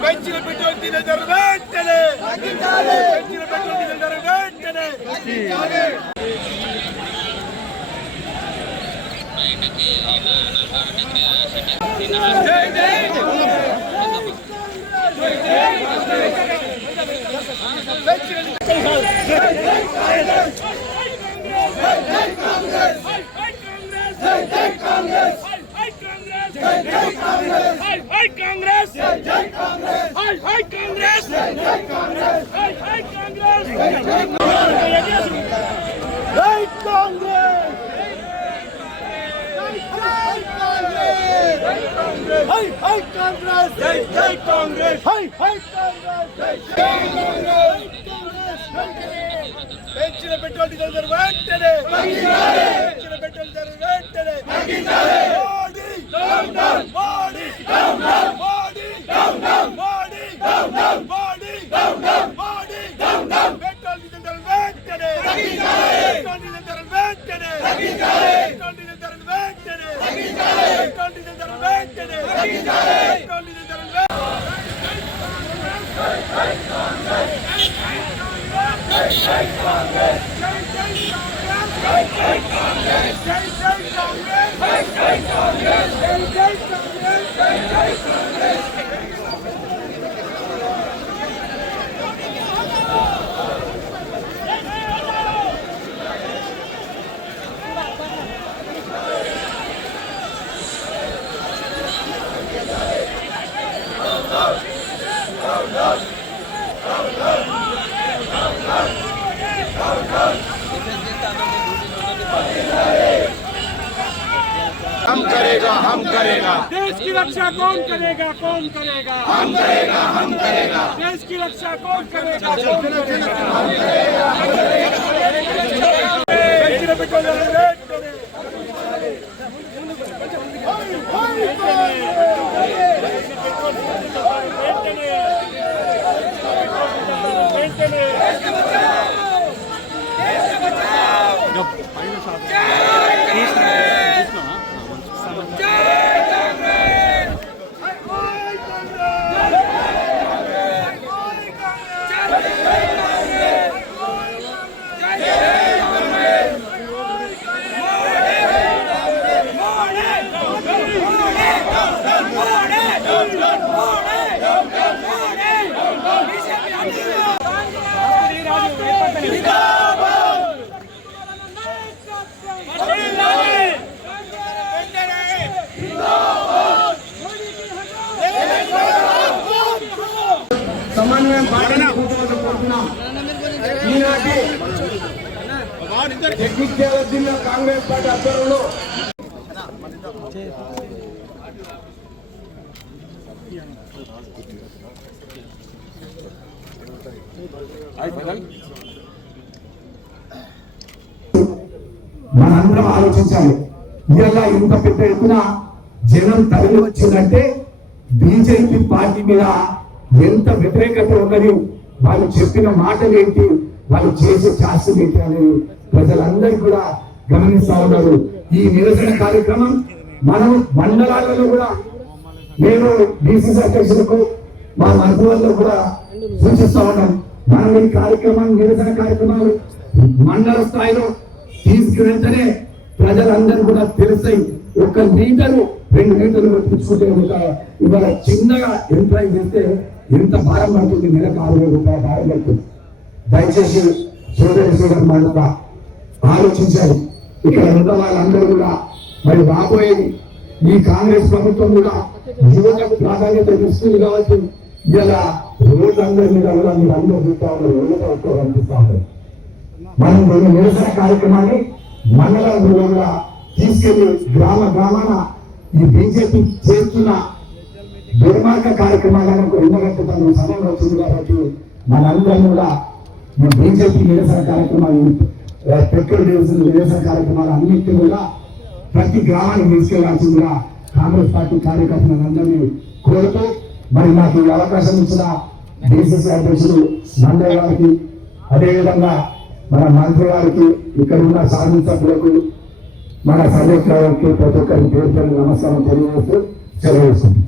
పెంచిన petrol diesel ధర వెంటనే పెంచిన పెట్రోల్ డీజిల్ ధర వెంటనే పెంచిన పెట్రోల్ డీజిల్ ధర వెంటనే పెంచిన పెట్రోల్ ధర వెంటనే हम करेगा देश की रक्षा कौन करेगा हम करेगा देश की रक्षा कौन करेगा సమన్వయం పాటించుకుంటున్నాం. ఈనాటి జగిత్యాల జిల్లా కాంగ్రెస్ పార్టీ ఆధ్వర్యంలో మనందరం ఆలోచించాలి. ఇవాళ ఇంత పెద్ద ఎత్తున జనం తరలి వచ్చిందంటే బీజేపీ పార్టీ మీద ఎంత వ్యతిరేకత ఉన్నది, వాళ్ళు చెప్పిన మాటలు ఏంటి, వాళ్ళు చేసే శాస్త్రం ఏంటి అనేది ప్రజలందరూ కూడా గమనిస్తా ఉన్నారు. ఈ నిరసన కార్యక్రమం మనం మండలాలలో కూడా నేను బీసీసీ అధ్యక్షులకు మా మంత్రులలో కూడా సూచిస్తా ఉన్నాం. మనం ఈ కార్యక్రమాన్ని నిరసన కార్యక్రమాలు మండల స్థాయిలో తీసుకువెళ్తేనే ప్రజలందరూ కూడా తెలుస్తాయి. 1 లీటరు 2 లీటర్లు పట్టించుకుంటే ఇవాళ చిన్నగా ఎంప్లాయ్ చేస్తే ఎంత భారం పడుతుంది, నెలకు 6,000 రూపాయల భారం పడుతుంది. దయచేసి సోదరి మండల ఆలోచించాలి. ఇక్కడ ఉన్న వాళ్ళందరూ కూడా మరి రాబోయేది ఈ కాంగ్రెస్ ప్రభుత్వం కూడా యువతకు ప్రాధాన్యత ఇస్తుంది కాబట్టి ఇలా రోడ్లందరి మీద కూడా మీరు అందరూ చూస్తా ఉన్నారు, యువత ఎక్కువ కనిపిస్తా ఉన్నారు. మనం నిరసన కార్యక్రమాన్ని మండలంలో కూడా తీసుకెళ్లి గ్రామాన ఈ బీజేపీ చేస్తున్న దుర్మార్గ కార్యక్రమాలను ఎండగట్టుతున్న సమయం వచ్చింది కాబట్టి మనందరం కూడా ఈ బీజేపీ నిరసన కార్యక్రమాలు, పెట్రోల్ డీజిల్ నిరసన కార్యక్రమాలు అన్నింటినీ కూడా ప్రతి గ్రామానికి తీసుకెళ్లాల్సిందిగా కాంగ్రెస్ పార్టీ కార్యకర్తలందరినీ కోరుతూ, మరి నాకు ఈ అవకాశం ఇచ్చిన డిసిసి అధ్యక్షుడు నందయ్య గారికి, అదేవిధంగా మన మంత్రి గారికి, ఇక్కడ ఉన్న శాసనసభ్యులకు, మన సభ్యులకి ప్రతి ఒక్కరికి పేరు నమస్కారం తెలియజేస్తూ సెలవుస్తుంది.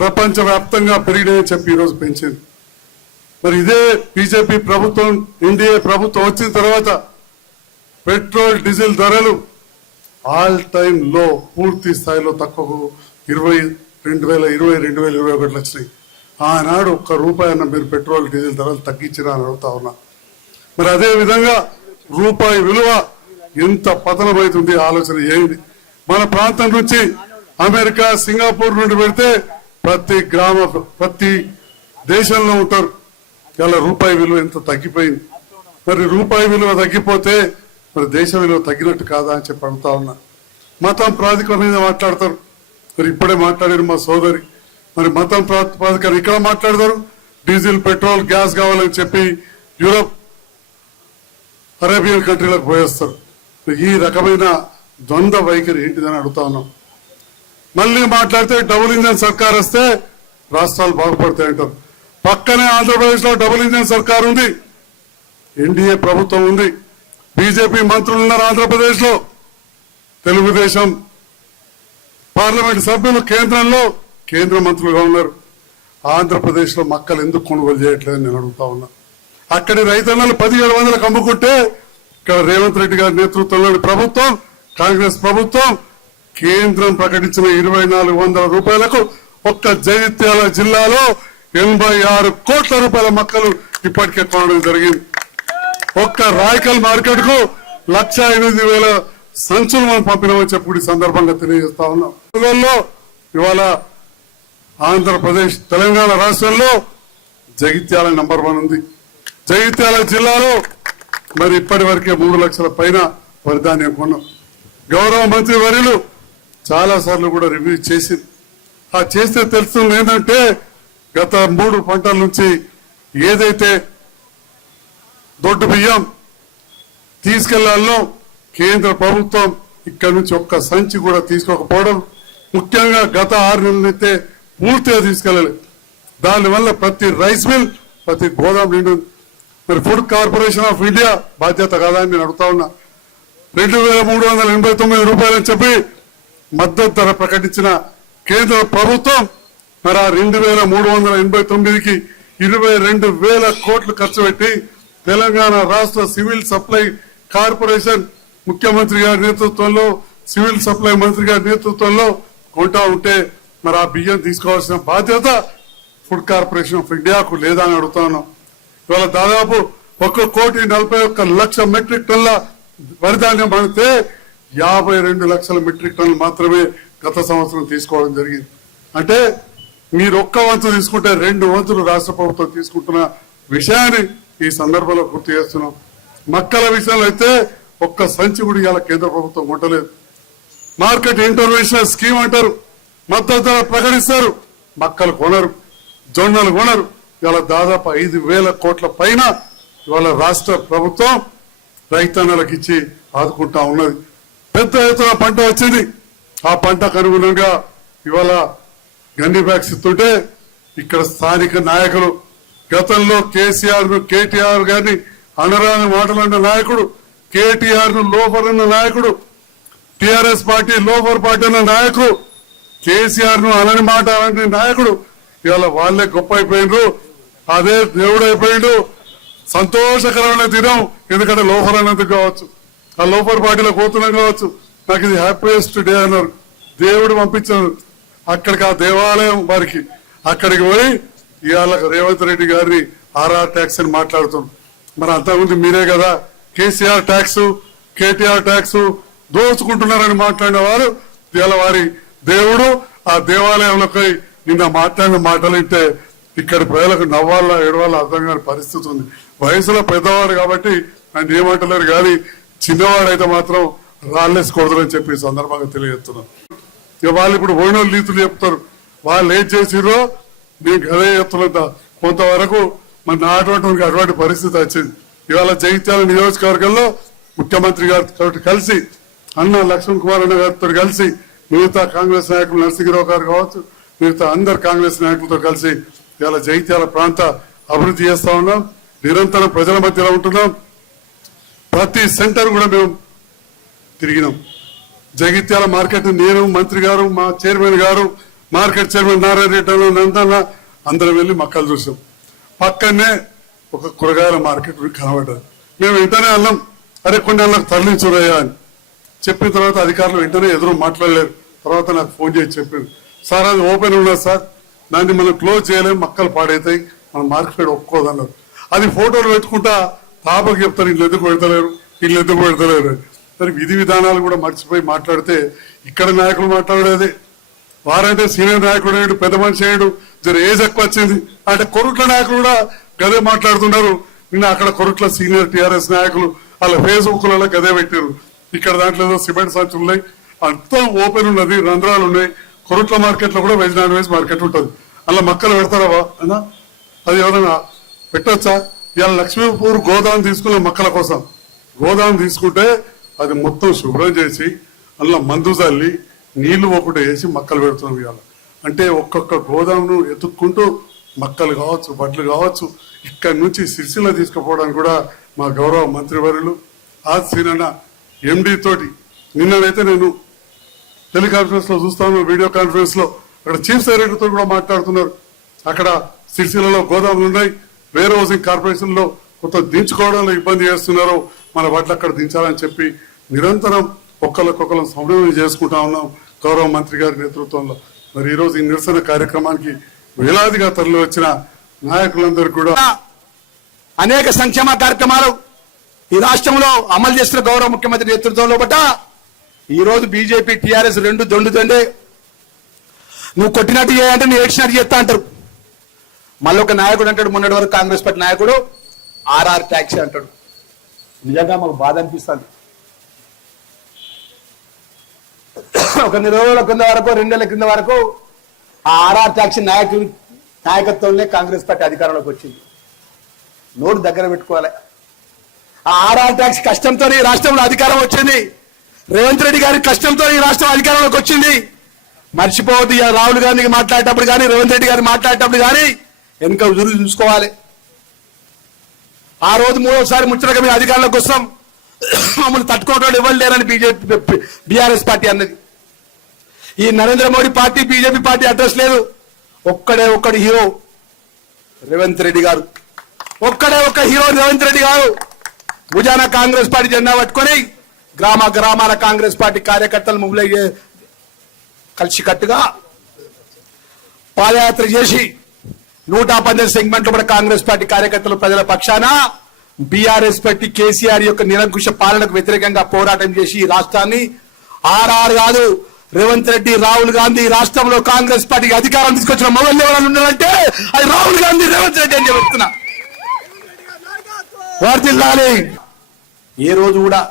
ప్రపంచ వ్యాప్తంగా పెరిగినాయని చెప్పి ఈరోజు పెంచింది. మరి ఇదే బీజేపీ ప్రభుత్వం, ఎన్డీఏ ప్రభుత్వం వచ్చిన తర్వాత పెట్రోల్ డీజిల్ ధరలు ఆల్ టైమ్ లో, పూర్తి స్థాయిలో తక్కువ 2020-2021 వచ్చినాయి. ఆనాడు ₹1 మీరు పెట్రోల్ డీజిల్ ధరలు తగ్గించినా అని అడుగుతా ఉన్నా. మరి అదే విధంగా రూపాయి విలువ ఎంత పతనమవుతుంది ఆలోచన చేయండి. మన ప్రాంతం నుంచి అమెరికా, సింగపూర్ నుండి పెడితే ప్రతి దేశంలో ఉంటారు. ఇలా రూపాయి విలువ ఎంత తగ్గిపోయింది. మరి రూపాయి విలువ తగ్గిపోతే మరి దేశ విలువ తగ్గినట్టు కాదా అని చెప్పి అడుగుతా ఉన్నా. మతం ప్రాతిపదిక మీద మాట్లాడతారు. మరి ఇప్పుడే మాట్లాడారు మా సోదరి. మరి మతం ప్రాతిపదిక ఇక్కడ మాట్లాడతారు. డీజిల్, పెట్రోల్, గ్యాస్ కావాలని చెప్పి యూరోప్, అరేబియన్ కంట్రీలకు పోయేస్తారు. ఈ రకమైన ద్వంద్వ వైఖరి ఏంటిదని అడుగుతా ఉన్నాం. మళ్ళీ మాట్లాడితే డబుల్ ఇంజన్ సర్కార్ వస్తే రాష్ట్రాలు బాగుపడతాయంటారు. పక్కనే ఆంధ్రప్రదేశ్ లో డబుల్ ఇంజన్ సర్కార్ ఉంది, ఎన్డీఏ ప్రభుత్వం ఉంది, బీజేపీ మంత్రులు ఉన్నారు ఆంధ్రప్రదేశ్ లో, తెలుగుదేశం పార్లమెంట్ సభ్యులు కేంద్రంలో కేంద్ర మంత్రులుగా ఉన్నారు. ఆంధ్రప్రదేశ్ లో మక్కలు ఎందుకు కొనుగోలు చేయట్లేదని నేను అడుగుతా ఉన్నా. అక్కడి రైతన్నలు 1700 అమ్ముకుంటే ఇక్కడ రేవంత్ రెడ్డి గారి నేతృత్వంలోని ప్రభుత్వం, కాంగ్రెస్ ప్రభుత్వం కేంద్రం ప్రకటించిన 2400 రూపాయలకు ఒక్క జగిత్యాల జిల్లాలో 86 కోట్ల రూపాయల మక్కలు ఇప్పటికే కొనడం జరిగింది. ఒక్క రాయకల్ మార్కెట్ కు 1,08,000 సంచులు మనం పంపినామని చెప్పి ఈ సందర్భంగా తెలియజేస్తా ఉన్నాం. ఇవాళ ఆంధ్రప్రదేశ్, తెలంగాణ రాష్ట్రంలో జగిత్యాల నంబర్ 1 ఉంది. జగిత్యాల జిల్లాలో మరి ఇప్పటి వరకే 3 లక్షల పైన వరిధాన్యం కొన్నాం. గౌరవ మంత్రి వర్యులు చాలా సార్లు కూడా రివ్యూ చేసి చేస్తే తెలుస్తుంది ఏంటంటే గత 3 పంటల నుంచి ఏదైతే దొడ్డు బియ్యం తీసుకెళ్లాలో కేంద్ర ప్రభుత్వం ఇక్కడి నుంచి ఒక్క సంచి కూడా తీసుకోకపోవడం, ముఖ్యంగా గత 6 నెలలైతే పూర్తిగా తీసుకెళ్లలేదు. దానివల్ల ప్రతి రైస్ మిల్, ప్రతి గోదాం నిండు. మరి ఫుడ్ కార్పొరేషన్ ఆఫ్ ఇండియా బాధ్యత కాదా అని నేను అడుగుతా ఉన్నా. 2,389 రూపాయలని చెప్పి మద్దతు ధర ప్రకటించిన కేంద్ర ప్రభుత్వం మరి ఆ 2,389కి 22,000 కోట్లు ఖర్చు పెట్టి తెలంగాణ రాష్ట్ర సివిల్ సప్లై కార్పొరేషన్ ముఖ్యమంత్రి గారి నేతృత్వంలో, సివిల్ సప్లై మంత్రి గారి నేతృత్వంలో కొంటా ఉంటే మరి ఆ బియ్యం తీసుకోవాల్సిన బాధ్యత ఫుడ్ కార్పొరేషన్ ఆఫ్ ఇండియాకు లేదా అని అడుగుతా ఉన్నాం. ఇవాళ దాదాపు 1,41,00,000 మెట్రిక్ టన్నుల వరిధాన్యం పడితే 52 లక్షల మెట్రిక్ టన్నులు మాత్రమే గత సంవత్సరం తీసుకోవడం జరిగింది. అంటే మీరు ఒక్క వంతు తీసుకుంటే 2 వంతులు రాష్ట్ర ప్రభుత్వం తీసుకుంటున్న విషయాన్ని ఈ సందర్భంలో గుర్తు చేస్తున్నాం. మక్కల విషయంలో అయితే ఒక్క సంచి కూడా ఇవాళ కేంద్ర ప్రభుత్వం కొట్టలేదు. మార్కెట్ ఇంటర్వెన్షన్ స్కీమ్ అంటారు, మద్దతు ధర ప్రకటిస్తారు, మక్కలు కొనరు, జొన్నలు కొనరు. ఇవాళ దాదాపు 5,000 కోట్ల పైన ఇవాళ రాష్ట్ర ప్రభుత్వం రైతన్నలకు ఇచ్చి ఆదుకుంటా ఉన్నది. పెద్ద ఎత్తున పంట వచ్చింది. ఆ పంటకు అనుగుణంగా ఇవాళ గండి బ్యాగ్స్ ఇస్తుంటే ఇక్కడ స్థానిక నాయకులు, గతంలో కేటీఆర్ గారిని అనరాని మాటలన్న నాయకుడు, కేటీఆర్ ను లోఫర్ అన్న నాయకుడు, టిఆర్ఎస్ పార్టీ లోఫర్ పార్టీ అన్న నాయకుడు, కేసీఆర్ ను అనని మాట అనే నాయకుడు ఇవాళ వాళ్ళే గొప్ప అయిపోయినరు. అదే దేవుడు అయిపోయిండు. సంతోషకరమైన దినం. ఎందుకంటే లోఫర్ అన్నందుకు కావచ్చు, ఆ లోఫర్ పార్టీలో పోతున్నాం కావచ్చు. నాకు ఇది హ్యాపీయెస్ట్ డే అన్నారు. దేవుడు పంపించారు అక్కడికి, ఆ దేవాలయం వారికి. అక్కడికి పోయి ఇవాళ రేవంత్ రెడ్డి గారిని RR ట్యాక్స్ అని మాట్లాడుతున్నాం. మరి అంతకుముందు మీరే కదా కేసీఆర్ ట్యాక్స్, కేటీఆర్ ట్యాక్స్ దోచుకుంటున్నారని మాట్లాడిన వారు ఇవాళ వారి దేవుడు ఆ దేవాలయంలోకి నిన్న మాట్లాడిన మాటలు వింటే ఇక్కడ ప్రజలకు నవ్వాలా ఏడవాలా అర్థం కాని పరిస్థితి ఉంది. వయసులో పెద్దవాడు కాబట్టి ఆయన ఏమంటలేరు, కానీ చిన్నవాడైతే మాత్రం రాళ్ళేసుకోకూడదని చెప్పి సందర్భంగా తెలియజేస్తున్నాం. ఇక వాళ్ళు ఇప్పుడు పోయిన నీతులు చెప్తారు. వాళ్ళు ఏం చేసిరో మీకు అదే చెప్తున్నా. కొంతవరకు మరి నా అటువంటి పరిస్థితి వచ్చింది. ఇవాళ జగిత్యాల నియోజకవర్గంలో ముఖ్యమంత్రి గారితో కలిసి అన్న లక్ష్మణ్ కుమార్ అన్న గారితో కలిసి మిగతా కాంగ్రెస్ నాయకులు నరసింహరావు గారు కావచ్చు, మిగతా అందరు కాంగ్రెస్ నాయకులతో కలిసి ఇవాళ జగిత్యాల ప్రాంత అభివృద్ధి చేస్తా ఉన్నాం. నిరంతరం ప్రజల మధ్యలో ఉంటున్నాం. ప్రతి సెంటర్ కూడా మేము తిరిగినాం. జగిత్యాల మార్కెట్ నేను, మంత్రి గారు, మా చైర్మన్ గారు, మార్కెట్ చైర్మన్ నారాయణ రెడ్డి, నందన్న అందరం వెళ్ళి మక్కలు చూసాం. పక్కనే ఒక కూరగాయల మార్కెట్ కనబడ్డది. మేము వెంటనే అన్నాం, అరే కొన్ని వాళ్ళకి తరలించురయ్యా అని చెప్పిన తర్వాత అధికారులు వెంటనే ఎదురు మాట్లాడలేరు. తర్వాత నాకు ఫోన్ చేసి చెప్పింది, సార్ అది ఓపెన్ ఉన్నది సార్, దాన్ని మనం క్లోజ్ చేయలేము, మక్కలు పాడైతాయి, మన మార్కెట్ ఒప్పుకోదన్నారు. అది ఫోటోలు పెట్టుకుంటా పాపకు చెప్తారు, ఇల్లు ఎందుకు పెడతలేరు, ఇల్లు ఎందుకు పెడతలేరు అని. మరి విధి విధానాలు కూడా మర్చిపోయి మాట్లాడితే ఇక్కడ నాయకులు మాట్లాడేది, వారంటే సీనియర్ నాయకుడు అయ్యాడు, పెద్ద మనిషి అయ్యాడు, జర ఏజ్ ఎక్కువ వచ్చింది అంటే కొరుట్ల నాయకులు కూడా గదే మాట్లాడుతున్నారు. నిన్న అక్కడ కొరుట్ల సీనియర్ టీఆర్ఎస్ నాయకులు వాళ్ళ ఫేస్బుక్లలో గదే పెట్టారు. ఇక్కడ దాంట్లో ఏదో సిమెంట్ సంచులు ఉన్నాయి, అంతా ఓపెన్ ఉన్నది, రంధ్రాలు ఉన్నాయి. కొరుట్ల మార్కెట్ లో కూడా వెజ్ నాన్ వెజ్ మార్కెట్ ఉంటుంది, అలా మక్కలు పెడతారా అన్నా? అది ఎవరైనా పెట్టొచ్చా? ఇవాళ లక్ష్మీపూర్ గోదాం తీసుకున్న మక్కల కోసం గోదాం తీసుకుంటే అది మొత్తం శుభ్రం చేసి అందులో మందు చల్లి నీళ్లు ఒకటి వేసి మక్కలు పెడుతున్నాం ఇవాళ. అంటే ఒక్కొక్క గోదాంను ఎత్తుక్కుంటూ మక్కలు కావచ్చు, బట్టలు కావచ్చు, ఇక్కడి నుంచి సిరిసిల్ల తీసుకుపోవడానికి కూడా మా గౌరవ మంత్రివర్యులు ఆదిశీనన్న ఎండి తోటి నిన్ననైతే నేను టెలికాన్ఫరెన్స్ లో చూస్తాను, వీడియో కాన్ఫరెన్స్ లో అక్కడ చీఫ్ సెక్రటరీ తో కూడా మాట్లాడుతున్నారు. అక్కడ సిరిసిల్లలో గోదాములు ఉన్నాయి, వేర్ హౌసింగ్ కార్పొరేషన్ లో కొంత దించుకోవడంలో ఇబ్బంది చేస్తున్నారు, మన వాటిని అక్కడ దించాలని చెప్పి నిరంతరం ఒక్కరికొకరు సమన్వయం చేసుకుంటా ఉన్నాం గౌరవ మంత్రి గారి నేతృత్వంలో. మరి ఈ రోజు ఈ నిరసన కార్యక్రమానికి వేలాదిగా తరలి వచ్చిన నాయకులందరూ కూడా అనేక సంక్షేమ కార్యక్రమాలు ఈ రాష్ట్రంలో అమలు చేస్తున్న గౌరవ ముఖ్యమంత్రి నేతృత్వంలో బట్ట ఈ రోజు బీజేపీ టీఆర్ఎస్ రెండు దొండుతుండే, నువ్వు కొట్టినట్టు చేయాలంటే నువ్వు ఏడ్చినట్టు చేస్తా అంటారు. మళ్ళీ ఒక నాయకుడు అంటాడు, మొన్నటి వరకు కాంగ్రెస్ పార్టీ నాయకుడు ఆర్ఆర్ ట్యాక్సీ అంటాడు. నిజంగా మాకు బాధ అనిపిస్తుంది. ఒక 2 రోజుల కింద వరకు, 2 నెలల కింద వరకు ఆ ఆర్ఆర్ ట్యాక్సీ నాయకత్వంలో కాంగ్రెస్ పార్టీ అధికారంలోకి వచ్చింది. నోరు దగ్గర పెట్టుకోవాలి. ఆ ఆర్ఆర్ ట్యాక్సీ కష్టంతో ఈ రాష్ట్రంలో అధికారం వచ్చింది. రేవంత్ రెడ్డి గారి కష్టంతో ఈ రాష్ట్రం అధికారంలోకి వచ్చింది. మర్చిపోవద్దు, రాహుల్ గాంధీకి మాట్లాడేటప్పుడు కానీ, రేవంత్ రెడ్డి గారు మాట్లాడేటప్పుడు కానీ వెనుక ఉదురు చూసుకోవాలి. ఆ రోజు 3వసారి ముచ్చటగా మేము అధికారంలోకి వస్తాం, మమ్మల్ని తట్టుకోవడం ఎవరు లేరని బీఆర్ఎస్ పార్టీ అన్నది. ఈ Narendra Modi party, BJP party address లేదు. ఒక్కడు హీరో రేవంత్ రెడ్డి గారు, ఒక్క హీరో రేవంత్ రెడ్డి గారు. భుజాన కాంగ్రెస్ పార్టీ జెండా పట్టుకొని గ్రామాల కాంగ్రెస్ పార్టీ కార్యకర్తలు మొబైల్ కలిసికట్టుగా పాదయాత్ర చేసి 118 సెగ్మెంట్ లో కూడా కాంగ్రెస్ పార్టీ కార్యకర్తలు ప్రజల పక్షాన బీఆర్ఎస్ పార్టీ కేసీఆర్ యొక్క నిరంకుశ పాలనకు వ్యతిరేకంగా పోరాటం చేసి ఈ రాష్ట్రాన్ని ఆర్ఆర్ కాదు రేవంత్ రెడ్డి, రాహుల్ గాంధీ రాష్ట్రంలో కాంగ్రెస్ పార్టీకి అధికారం తీసుకొచ్చిన మొబైల్ ఎవరైనా ఉన్నారంటే అది రాహుల్ గాంధీ, రేవంత్ రెడ్డి అని చెప్తున్నా. వర్ధిల్లాలి. ఏ రోజు కూడా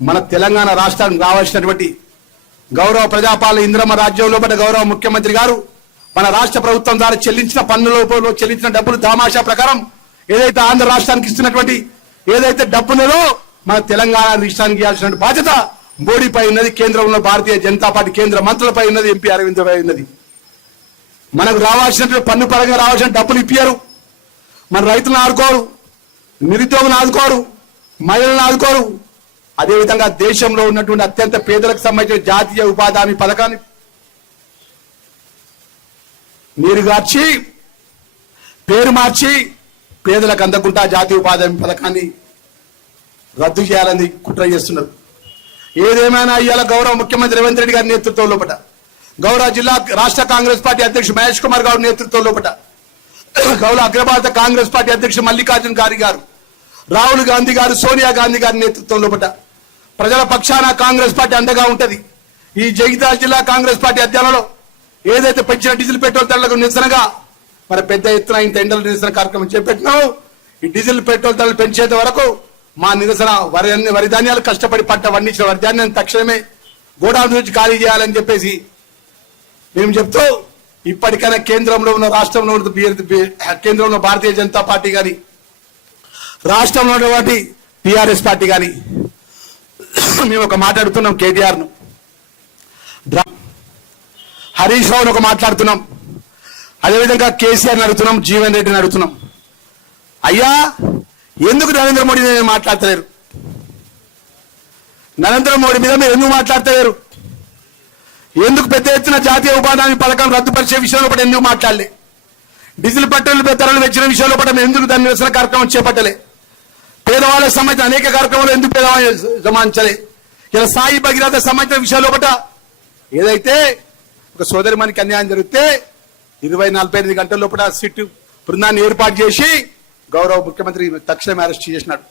మన తెలంగాణ రాష్ట్రానికి రావాల్సినటువంటి గౌరవ ప్రజాపాలన ఇంద్రమ్మ రాజ్యంలో పడ్డ గౌరవ ముఖ్యమంత్రి గారు మన రాష్ట్ర ప్రభుత్వం ద్వారా చెల్లించిన పన్నుల చెల్లించిన డబ్బులు దామాషా ప్రకారం ఏదైతే ఆంధ్ర రాష్ట్రానికి ఇస్తున్నటువంటి ఏదైతే డబ్బులలో మన తెలంగాణ రాష్ట్రానికి ఇవ్వాల్సిన బాధ్యత మోడీపై ఉన్నది, కేంద్రంలో భారతీయ జనతా పార్టీ కేంద్ర మంత్రులపై ఉన్నది, ఎంపీ అరవింద్ పై ఉన్నది. మనకు రావాల్సినటువంటి పన్ను పరంగా రావాల్సిన డబ్బులు ఇప్పారు. మన రైతులను ఆదుకోరు, నిరుద్యోగులను ఆదుకోరు, మహిళలను ఆదుకోరు. అదేవిధంగా దేశంలో ఉన్నటువంటి అత్యంత పేదలకు సంబంధించిన జాతీయ ఉపాధి హామీ పథకాన్ని నీరుగార్చి పేరు మార్చి పేదలకు అందకుండా జాతీయ ఉపాధి హామీ పథకాన్ని రద్దు చేయాలని కుట్ర చేస్తున్నారు. ఏదేమైనా ఇవాళ గౌరవ ముఖ్యమంత్రి రేవంత్ రెడ్డి గారి నేతృత్వంలో గౌరవ జిల్లా రాష్ట్ర కాంగ్రెస్ పార్టీ అధ్యక్షుడు మహేష్ కుమార్ గౌడ్ నేతృత్వంలో గౌరవ అఖిల భారత కాంగ్రెస్ పార్టీ అధ్యక్షుడు మల్లికార్జున ఖార్గే గారు, రాహుల్ గాంధీ గారు, సోనియా గాంధీ గారి నేతృత్వంలో ప్రజల పక్షాన కాంగ్రెస్ పార్టీ అండగా ఉంటది. ఈ జగిత్యాల జిల్లా కాంగ్రెస్ పార్టీ అధ్యయనంలో ఏదైతే పెంచిన డీజిల్ పెట్రోల్ ధరలకు నిరసనగా మరి పెద్ద ఎత్తున ఇంత ఎండల నిరసన కార్యక్రమం చేపట్టినాము. ఈ డీజిల్ పెట్రోల్ ధరలు పెంచేంత వరకు మా నిరసన వరి ధాన్యాలు కష్టపడి పంట పండించిన వరి ధాన్యాన్ని తక్షణమే గోడాం నుంచి ఖాళీ చేయాలని చెప్పేసి మేము చెప్తూ ఇప్పటికైనా కేంద్రంలో ఉన్న రాష్ట్రంలో ఉన్న కేంద్రంలో ఉన్న భారతీయ జనతా పార్టీ కానీ రాష్ట్రంలో ఉన్నటువంటి టిఆర్ఎస్ పార్టీ కానీ మేము ఒక మాట్లాడుతున్నాం కేటీఆర్ను, హరీష్ రావును ఒక మాట్లాడుతున్నాం, అదేవిధంగా కేసీఆర్ని అడుగుతున్నాం, జీవన్ రెడ్డిని అడుగుతున్నాం. అయ్యా ఎందుకు నరేంద్ర మోడీ మీద మాట్లాడతలేరు? నరేంద్ర మోడీ మీద మీరు ఎందుకు మాట్లాడతలేరు? ఎందుకు పెద్ద ఎత్తున జాతీయ ఉపాధి హామీ పథకం రద్దుపరిచే విషయంలో కూడా ఎందుకు మాట్లాడలే? డీజిల్ పెట్రోల్ ధరలు పెంచిన విషయంలో కూడా ఎందుకు దాని నిరసన కార్యక్రమం చేపట్టలే? పేదవాళ్ళకి సంబంధించిన అనేక కార్యక్రమాలు ఎందుకు పేదవాళ్ళు జమాయించలే? ఇలా సాయి భగీరథ సంబంధించిన విషయంలో కూడా ఏదైతే ఒక సోదరిమణికి అన్యాయం జరిగితే 24-48 గంటల లోపల సిట్ బృందాన్ని ఏర్పాటు చేసి గౌరవ ముఖ్యమంత్రి తక్షణమే అరెస్ట్ చేసినాడు.